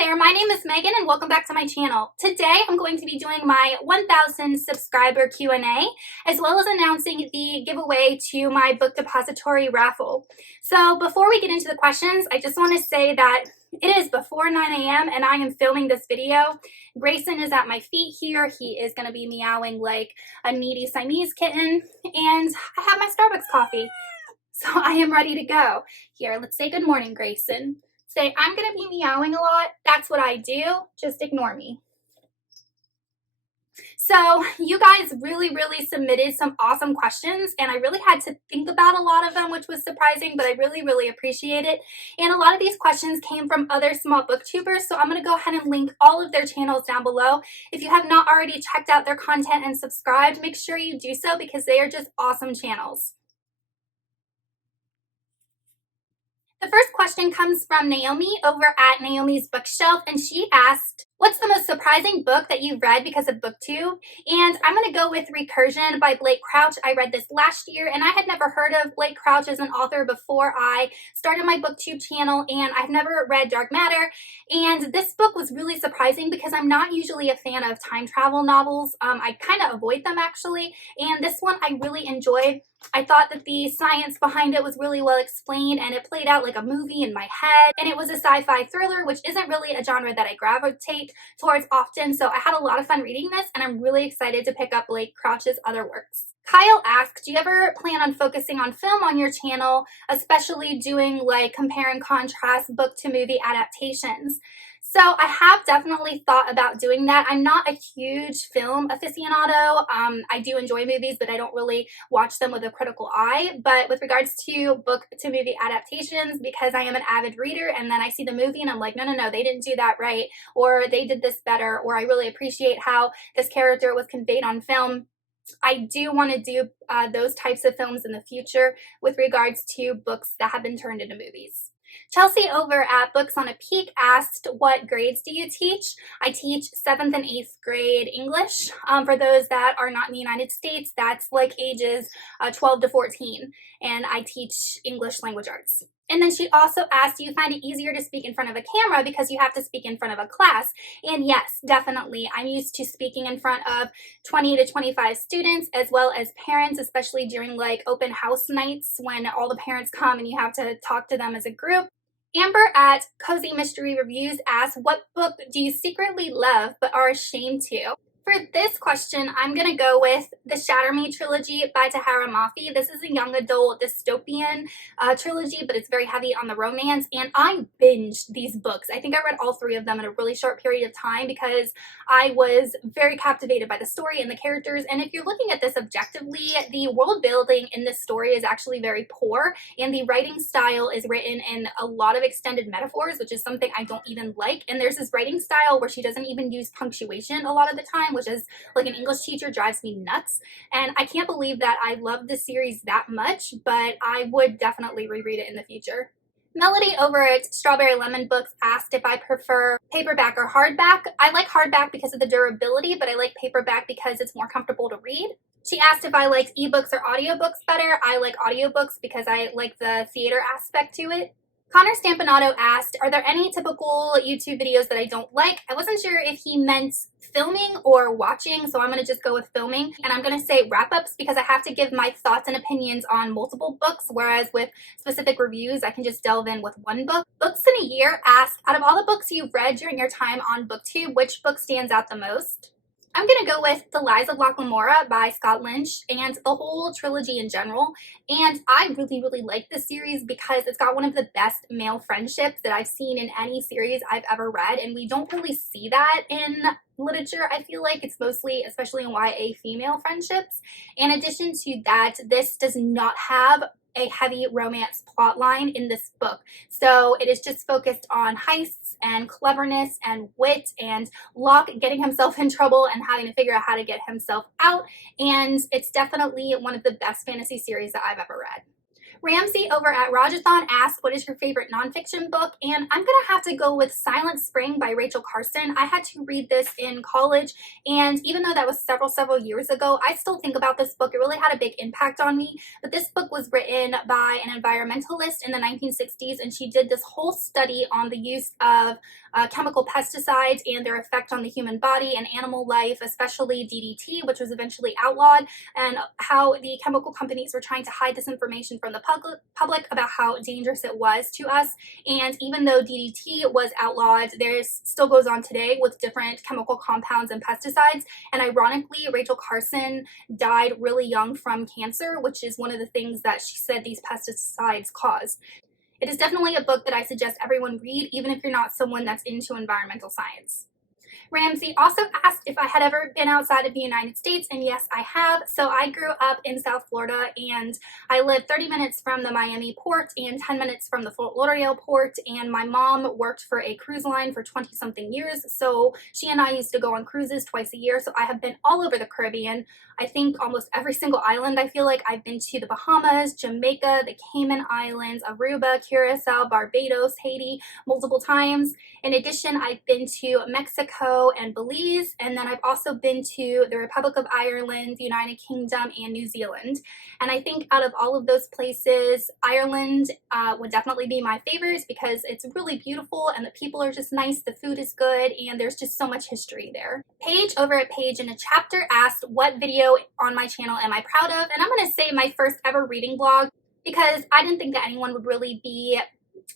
Hi there, my name is Megan and welcome back to my channel. Today I'm going to be doing my 1000 subscriber Q&A as well as announcing the giveaway to my book depository raffle. So before we get into the questions, I just want to say that it is before 9 a.m. and I am filming this video. Grayson is at my feet here. He is going to be meowing like a needy Siamese kitten, and I have my Starbucks coffee. So I am ready to go. Here, let's say good morning, Grayson. Say, I'm going to be meowing a lot. That's what I do. Just ignore me. So you guys really submitted some awesome questions, and I really had to think about a lot of them, which was surprising, but I really appreciate it. And a lot of these questions came from other small booktubers, so I'm going to go ahead and link all of their channels down below. If you have not already checked out their content and subscribed, make sure you do so because they are just awesome channels. The first question comes from Naomi over at Naomi's Bookshelf, and she asked, what's the most surprising book that you've read because of BookTube? And I'm going to go with Recursion by Blake Crouch. I read this last year, and I had never heard of Blake Crouch as an author before I started my BookTube channel, and I've never read Dark Matter. And this book was really surprising because I'm not usually a fan of time travel novels. I kind of avoid them, actually, and this one I really enjoyed. I thought that the science behind it was really well explained, and it played out like a movie in my head, and it was a sci-fi thriller, which isn't really a genre that I gravitate towards often, so I had a lot of fun reading this, and I'm really excited to pick up Blake Crouch's other works. Kyle asked, do you ever plan on focusing on film on your channel, especially doing like compare and contrast book to movie adaptations? So I have definitely thought about doing that. I'm not a huge film aficionado. I do enjoy movies, but I don't really watch them with a critical eye. But with regards to book to movie adaptations, because I am an avid reader and then I see the movie and I'm like, no, they didn't do that right, or they did this better, or I really appreciate how this character was conveyed on film. I do want to do those types of films in the future with regards to books that have been turned into movies. Chelsea over at Books on a Peak asked, what grades do you teach? I teach 7th and 8th grade English. For those that are not in the United States, that's like ages 12 to 14, and I teach English language arts. And then she also asked, do you find it easier to speak in front of a camera because you have to speak in front of a class? And yes, definitely. I'm used to speaking in front of 20 to 25 students as well as parents, especially during like open house nights when all the parents come and you have to talk to them as a group. Amber at Cozy Mystery Reviews asked, what book do you secretly love but are ashamed to? For this question, I'm going to go with the Shatter trilogy by Tahereh Mafi. This is a young adult dystopian trilogy, but it's very heavy on the romance, and I binged these books. I think I read all 3 of them in a really short period of time because I was very captivated by the story and the characters, and if you're looking at this objectively, the world building in this story is actually very poor, and the writing style is written in a lot of extended metaphors, which is something I don't even like, and there's this writing style where she doesn't even use punctuation a lot of the time, which is like an English teacher drives me nuts, and I can't believe that I love this series that much, but I would definitely reread it in the future. Melody over at Strawberry Lemon Books asked if I prefer paperback or hardback. I like hardback because of the durability, but I like paperback because it's more comfortable to read. She asked if I liked ebooks or audiobooks better. I like audiobooks because I like the theater aspect to it. Connor Stompanato asked, are there any typical YouTube videos that I don't like? I wasn't sure if he meant filming or watching, so I'm going to just go with filming. And I'm going to say wrap-ups because I have to give my thoughts and opinions on multiple books, whereas with specific reviews, I can just delve in with one book. Books in a Year asked, out of all the books you've read during your time on BookTube, which book stands out the most? I'm going to go with The Lies of Lamora by Scott Lynch and the whole trilogy in general. And I really like this series because it's got one of the best male friendships that I've seen in any series I've ever read. And we don't really see that in literature. I feel like it's mostly, especially in YA, female friendships. In addition to that, this does not have a heavy romance plot line in this book. So it is just focused on heists and cleverness and wit and Locke getting himself in trouble and having to figure out how to get himself out. And it's definitely one of the best fantasy series that I've ever read. Ramsey over at Rajathon asked, what is your favorite nonfiction book? And I'm going to have to go with Silent Spring by Rachel Carson. I had to read this in college, and even though that was several years ago, I still think about this book. It really had a big impact on me. But this book was written by an environmentalist in the 1960s, and she did this whole study on the use of chemical pesticides and their effect on the human body and animal life, especially DDT, which was eventually outlawed, and how the chemical companies were trying to hide this information from the public about how dangerous it was to us. And even though DDT was outlawed, there still goes on today with different chemical compounds and pesticides. And ironically, Rachel Carson died really young from cancer, which is one of the things that she said these pesticides caused. It is definitely a book that I suggest everyone read, even if you're not someone that's into environmental science. Ramsey also asked if I had ever been outside of the United States, and yes, I have. So I grew up in South Florida, and I lived 30 minutes from the Miami port and 10 minutes from the Fort Lauderdale port, and my mom worked for a cruise line for 20-something years, so she and I used to go on cruises twice a year, so I have been all over the Caribbean. I think almost every single island. I feel like I've been to the Bahamas, Jamaica, the Cayman Islands, Aruba, Curacao, Barbados, Haiti, multiple times. In addition, I've been to Mexico and Belize, and then I've also been to the Republic of Ireland, the United Kingdom, and New Zealand. And I think out of all of those places, Ireland would definitely be my favorites because it's really beautiful and the people are just nice, the food is good, and there's just so much history there. Paige over at Paige in a Chapter asked, what video on my channel am I proud of? And I'm going to say my first ever reading blog, because I didn't think that anyone would really be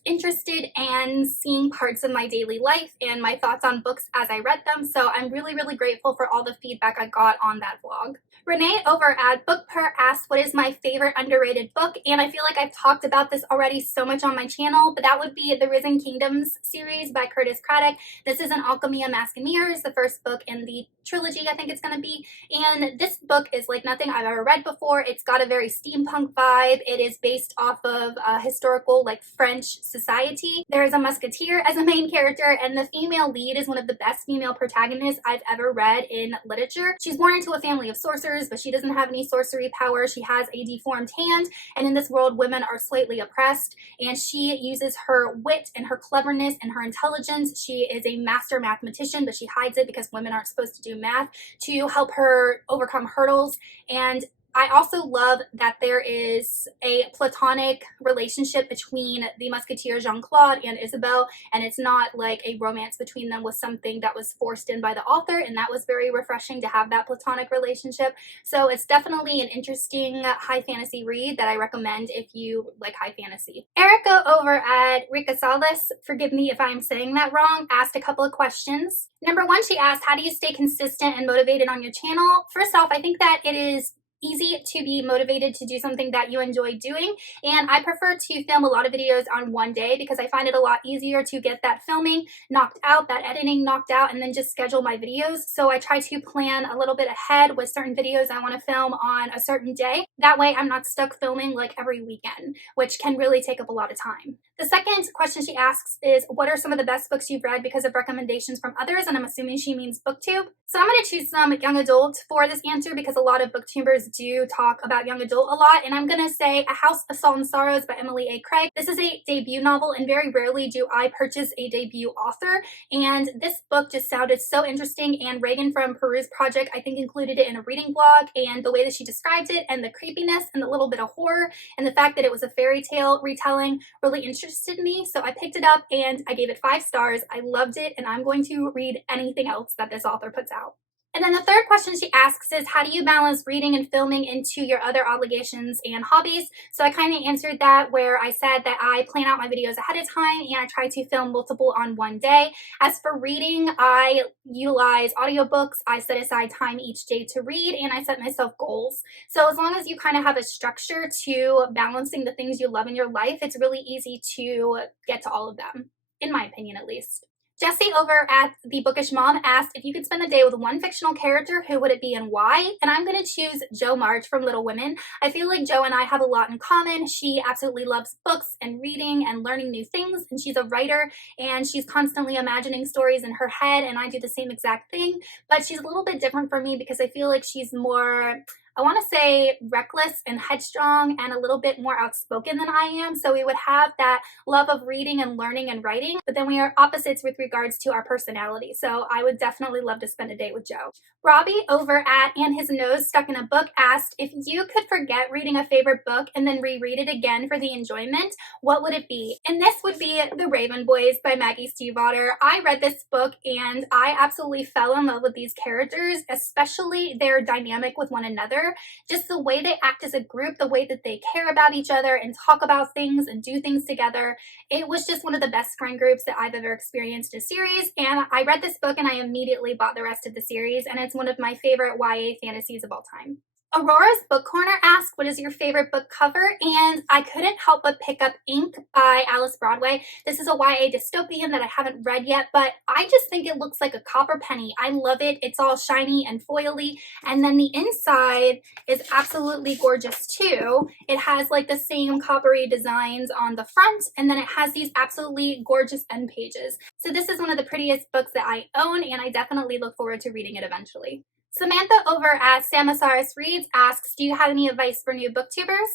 interested in seeing parts of my daily life and my thoughts on books as I read them. So I'm really grateful for all the feedback I got on that vlog. Renee over at Purr asked, what is my favorite underrated book? And I feel like I've talked about this already so much on my channel, but that would be the Risen Kingdoms series by Curtis Craddock. This is an Alchemy, a Masques, the first book in the trilogy, I think it's going to be. And this book is like nothing I've ever read before. It's got a very steampunk vibe. It is based off of a historical like French society. There is a musketeer as a main character, and the female lead is one of the best female protagonists I've ever read in literature. She's born into a family of sorcerers, but she doesn't have any sorcery power. She has a deformed hand, and in this world, women are slightly oppressed, and she uses her wit and her cleverness and her intelligence. She is a master mathematician, but she hides it because women aren't supposed to do math, to help her overcome hurdles. And I also love that there is a platonic relationship between the musketeer Jean-Claude and Isabelle, and it's not like a romance between them with something that was forced in by the author, and that was very refreshing to have that platonic relationship. So it's definitely an interesting high fantasy read that I recommend if you like high fantasy. Erica over at Rikasaeles, forgive me if I'm saying that wrong, asked a couple of questions. Number one, she asked, how do you stay consistent and motivated on your channel? First off, I think that it is easy to be motivated to do something that you enjoy doing, and I prefer to film a lot of videos on one day because I find it a lot easier to get that filming knocked out, that editing knocked out, and then just schedule my videos. So I try to plan a little bit ahead with certain videos I want to film on a certain day. That way I'm not stuck filming like every weekend, which can really take up a lot of time. The second question she asks is, what are some of the best books you've read because of recommendations from others? And I'm assuming she means BookTube. So I'm going to choose some young adult for this answer because a lot of booktubers do talk about young adult a lot. And I'm going to say A House of Salt and Sorrows by Emily A. Craig. This is a debut novel, and very rarely do I purchase a debut author. And this book just sounded so interesting, and Reagan from Peruse Project, I think, included it in a reading blog, and the way that she described it and the creepiness and the little bit of horror and the fact that it was a fairy tale retelling really interested me. So I picked it up and I gave it 5 stars. I loved it, and I'm going to read anything else that this author puts out. And then the third question she asks is, how do you balance reading and filming into your other obligations and hobbies? So I kind of answered that where I said that I plan out my videos ahead of time and I try to film multiple on one day. As for reading, I utilize audiobooks. I set aside time each day to read, and I set myself goals. So as long as you kind of have a structure to balancing the things you love in your life, it's really easy to get to all of them, in my opinion at least. Jessie over at the Bookish Mom asked, if you could spend the day with one fictional character, who would it be and why? And I'm going to choose Jo March from Little Women. I feel like Jo and I have a lot in common. She absolutely loves books and reading and learning new things, and she's a writer, and she's constantly imagining stories in her head, and I do the same exact thing. But she's a little bit different from me because I feel like she's more I want to say, reckless and headstrong and a little bit more outspoken than I am. So we would have that love of reading and learning and writing, but then we are opposites with regards to our personality. So I would definitely love to spend a date with Joe. Robbie over at And His Nose Stuck in a Book asked, if you could forget reading a favorite book and then reread it again for the enjoyment, what would it be? And this would be The Raven Boys by Maggie Stiefvater. I read this book and I absolutely fell in love with these characters, especially their dynamic with one another. Just the way they act as a group, the way that they care about each other and talk about things and do things together. It was just one of the best friend groups that I've ever experienced in a series, and I read this book and I immediately bought the rest of the series, and it's one of my favorite YA fantasies of all time. Aurora's Book Corner asked, what is your favorite book cover? And I couldn't help but pick up Ink by Alice Broadway. This is a YA dystopian that I haven't read yet, but I just think it looks like a copper penny. I love it. It's all shiny and foily. And then the inside is absolutely gorgeous too. It has like the same coppery designs on the front, and then it has these absolutely gorgeous end pages. So this is one of the prettiest books that I own, and I definitely look forward to reading it eventually. Samantha over at Samasaraus Reads asks, do you have any advice for new booktubers?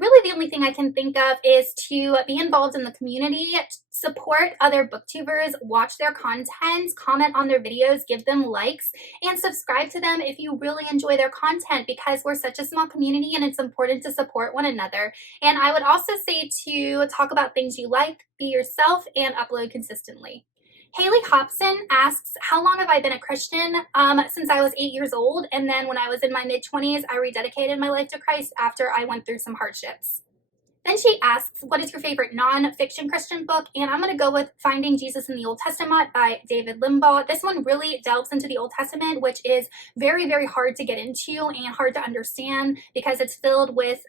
Really the only thing I can think of is to be involved in the community, support other booktubers, watch their content, comment on their videos, give them likes, and subscribe to them if you really enjoy their content, because we're such a small community and it's important to support one another. And I would also say to talk about things you like, be yourself, and upload consistently. Halley Hopson asks, how long have I been a Christian? Since I was 8 years old, and then when I was in my mid-20s, I rededicated my life to Christ after I went through some hardships. Then she asks, what is your favorite non-fiction Christian book? And I'm going to go with Finding Jesus in the Old Testament by David Limbaugh. This one really delves into the Old Testament, which is very, very hard to get into and hard to understand because it's filled with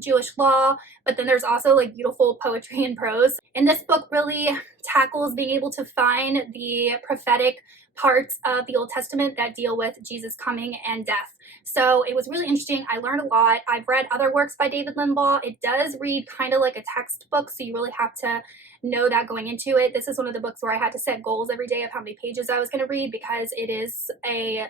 Jewish law, but then there's also like beautiful poetry and prose. And this book really tackles being able to find the prophetic parts of the Old Testament that deal with Jesus coming and death. So it was really interesting. I learned a lot. I've read other works by David Limbaugh. It does read kind of like a textbook, so you really have to know that going into it. This is one of the books where I had to set goals every day of how many pages I was going to read because it is a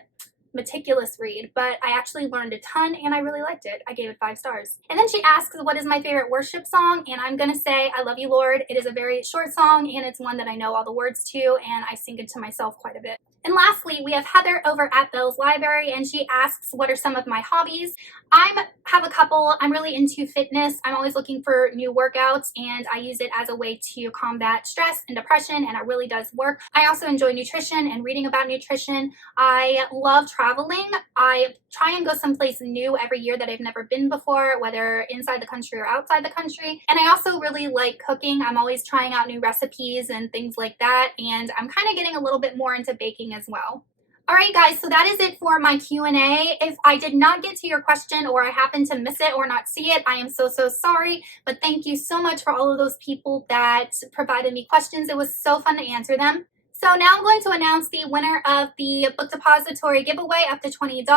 meticulous read, but I actually learned a ton and I really liked it. I gave it 5 stars. And then she asks, what is my favorite worship song? And I'm gonna say, I Love You, Lord. It is a very short song and it's one that I know all the words to and I sing it to myself quite a bit. And lastly, we have Heather over at Belle's Library, and she asks, what are some of my hobbies? I have a couple. I'm really into fitness. I'm always looking for new workouts, and I use it as a way to combat stress and depression, and it really does work. I also enjoy nutrition and reading about nutrition. I love traveling. I try and go someplace new every year that I've never been before, whether inside the country or outside the country. And I also really like cooking. I'm always trying out new recipes and things like that, and I'm kind of getting a little bit more into baking as well. Alright guys, so that is it for my Q&A. If I did not get to your question or I happened to miss it or not see it, I am so sorry, but thank you so much for all of those people that provided me questions. It was so fun to answer them. So now I'm going to announce the winner of the Book Depository giveaway up to $20.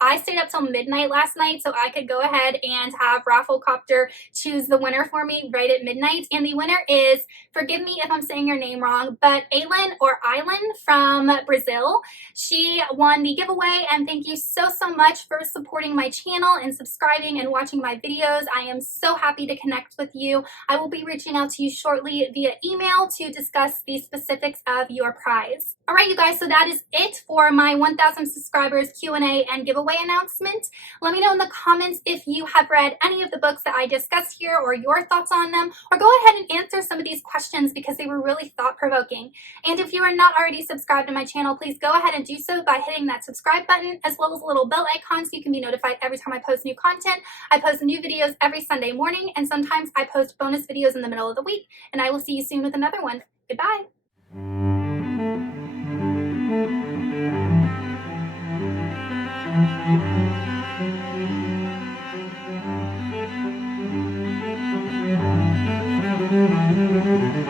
I stayed up till midnight last night so I could go ahead and have Rafflecopter choose the winner for me right at midnight. And the winner is, forgive me if I'm saying your name wrong, but Aylin or Island from Brazil. She won the giveaway, and thank you so much for supporting my channel and subscribing and watching my videos. I am so happy to connect with you. I will be reaching out to you shortly via email to discuss the specifics of your prize. All right, you guys, so that is it for my 1,000 subscribers Q&A and giveaway announcement. Let me know in the comments if you have read any of the books that I discussed here or your thoughts on them, or go ahead and answer some of these questions because they were really thought-provoking. And if you are not already subscribed to my channel, please go ahead and do so by hitting that subscribe button as well as the little bell icon so you can be notified every time I post new content. I post new videos every Sunday morning, and sometimes I post bonus videos in the middle of the week, and I will see you soon with another one. Goodbye. Thank you.